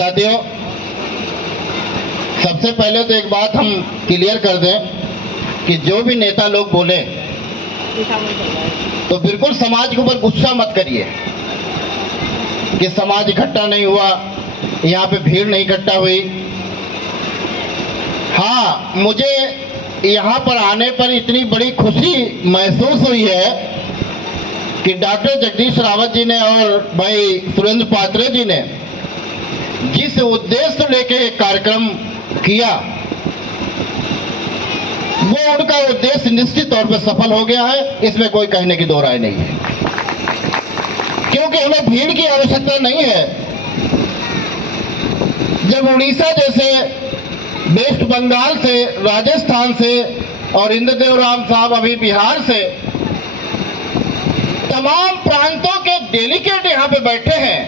साथियों, सबसे पहले तो एक बात हम क्लियर कर दें कि जो भी नेता लोग बोले तो बिल्कुल समाज के ऊपर गुस्सा मत करिए कि समाज इकट्ठा नहीं हुआ, यहाँ पे भीड़ नहीं इकट्ठा हुई। हाँ, मुझे यहाँ पर आने पर इतनी बड़ी खुशी महसूस हुई है कि डॉक्टर जगदीश रावत जी ने और भाई सुरेंद्र पात्रे जी ने जिस उद्देश्य लेके एक कार्यक्रम किया, वो उनका उद्देश्य निश्चित तौर पर सफल हो गया है। इसमें कोई कहने की दो राय नहीं है, क्योंकि हमें भीड़ की आवश्यकता नहीं है। जब उड़ीसा जैसे, वेस्ट बंगाल से, राजस्थान से और इंद्रदेव राम साहब अभी बिहार से, तमाम प्रांतों के डेलीगेट यहाँ पे बैठे हैं,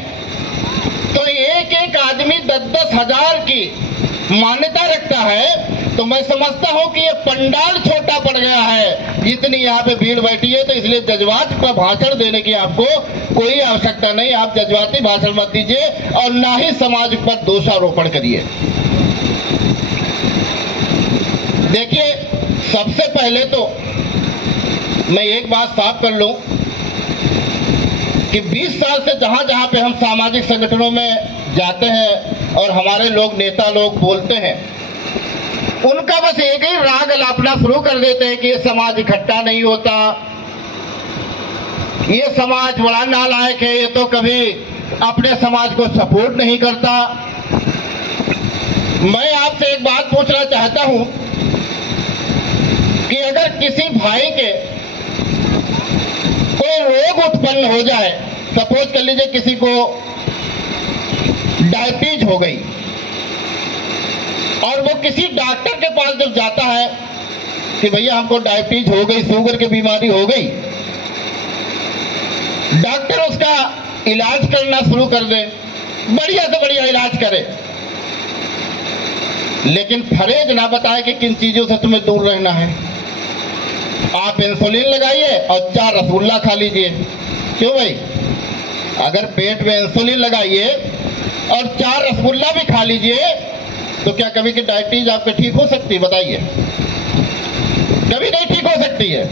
तो एक एक आदमी 10-10 हजार की मान्यता रखता है, तो मैं समझता हूं कि ये पंडाल छोटा पड़ गया है जितनी यहाँ पे भीड़ बैठी है। तो इसलिए जज्बात का भाषण देने की आपको कोई आवश्यकता नहीं। आप जज्बाती भाषण मत दीजिए और ना ही समाज पर दोषारोपण करिए। देखिए, सबसे पहले तो मैं एक बात साफ कर लूं कि 20 साल से जहां जहां पे हम सामाजिक संगठनों में जाते हैं और हमारे लोग, नेता लोग बोलते हैं, उनका बस एक ही राग अलापना शुरू कर देते हैं कि ये समाज इकट्ठा नहीं होता, ये समाज बड़ा नालायक है, ये तो कभी अपने समाज को सपोर्ट नहीं करता। मैं आपसे एक बात पूछना चाहता हूं कि अगर किसी भाई के कोई रोग उत्पन्न हो जाए, सपोज कर लीजिए किसी को डायबिटीज हो गई और वो किसी डॉक्टर के पास जब जाता है कि भैया हमको डायबिटीज हो गई, शुगर की बीमारी हो गई, डॉक्टर उसका इलाज करना शुरू कर दे, बढ़िया से बढ़िया इलाज करे, लेकिन परहेज ना बताए कि किन चीजों से तुम्हें दूर रहना है। आप इंसुलिन लगाइए और 4 रसगुल्ला खा लीजिए। क्यों भाई? अगर पेट में इंसुलिन लगाइए और 4 रसगुल्ला भी खा लीजिए तो क्या कभी की डायबिटीज आपके ठीक हो सकती है? बताइए, कभी नहीं ठीक हो सकती है।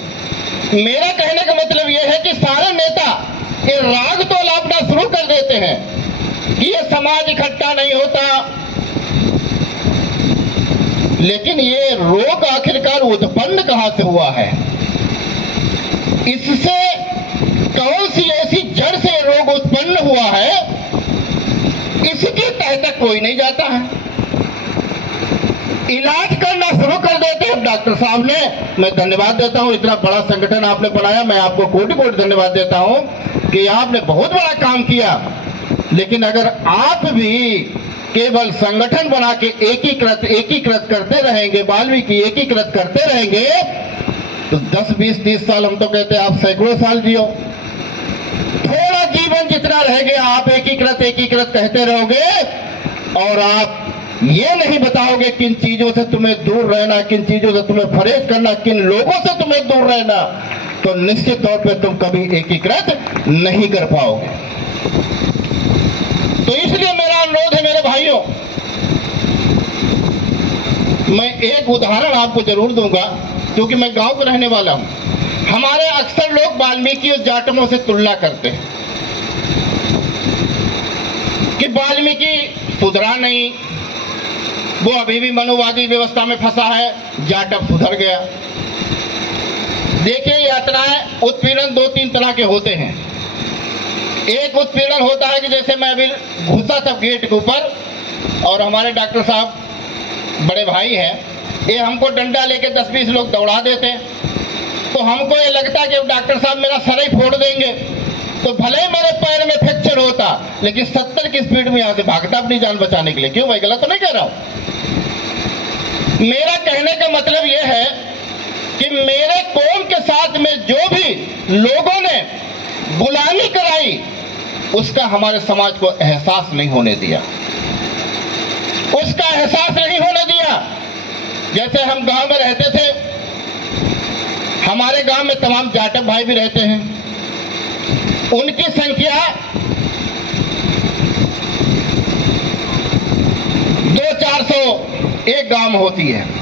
मेरा कहने का मतलब यह है कि सारे नेता ये राग तो अलापना शुरू कर देते हैं कि ये समाज इकट्ठा नहीं होता, लेकिन ये रोग आखिरकार उत्पन्न कहां से हुआ है? इससे कौन सी ऐसी जड़ से रोग उत्पन्न हुआ है, इसकी तह तक कोई नहीं जाता है। इलाज करना शुरू कर देते हैं डॉक्टर साहब ने। मैं धन्यवाद देता हूं, इतना बड़ा संगठन आपने बनाया, मैं आपको कोटि-कोटि धन्यवाद देता हूं कि आपने बहुत बड़ा काम किया। लेकिन अगर आप भी केवल संगठन बना के एकीकृत करते रहेंगे, वाल्मीकि एकीकृत करते रहेंगे, तो 10, 20, 30 साल, हम तो कहते हैं आप सैकड़ों साल जियो। थोड़ा जीवन जितना रह गया आप एकीकृत कहते रहोगे और आप ये नहीं बताओगे किन चीजों से तुम्हें दूर रहना, किन चीजों से तुम्हें परहेज करना, किन लोगों से तुम्हें दूर रहना, तो निश्चित तौर पे तुम कभी एकीकृत नहीं कर पाओगे। तो इसलिए मेरा अनुरोध है मेरे भाइयों, मैं एक उदाहरण आपको जरूर दूंगा क्योंकि मैं गांव का रहने वाला हूं। हमारे अक्सर लोग वाल्मीकि और जाटों से तुलना करते हैं कि वाल्मीकि सुधरा नहीं, वो अभी भी मनुवादी व्यवस्था में फंसा है, जाटव सुधर गया। देखिए, यातनाएं, उत्पीड़न 2-3 तरह के होते हैं। एक उत्पीड़न होता है कि जैसे मैं अभी घुसा था गेट के ऊपर और हमारे डॉक्टर साहब बड़े भाई हैं, ये हमको डंडा लेके 10-20 लोग दौड़ा देते, तो हमको ये लगता कि डॉक्टर साहब मेरा सर ही फोड़ देंगे, तो भले ही मेरे पैर में फ्रैक्चर होता, लेकिन 70 की स्पीड में यहाँ से भागता अपनी जान बचाने के लिए। क्यों भाई, गलत तो नहीं कह रहा हूं? मेरा कहने का मतलब यह है कि मेरे कौम के साथ में जो भी लोगों ने गुलामी कराई, उसका हमारे समाज को एहसास नहीं होने दिया, उसका एहसास नहीं होने दिया। जैसे हम गांव में रहते थे, हमारे गांव में तमाम जाटव भाई भी रहते हैं, उनकी संख्या एक गांव में होती है।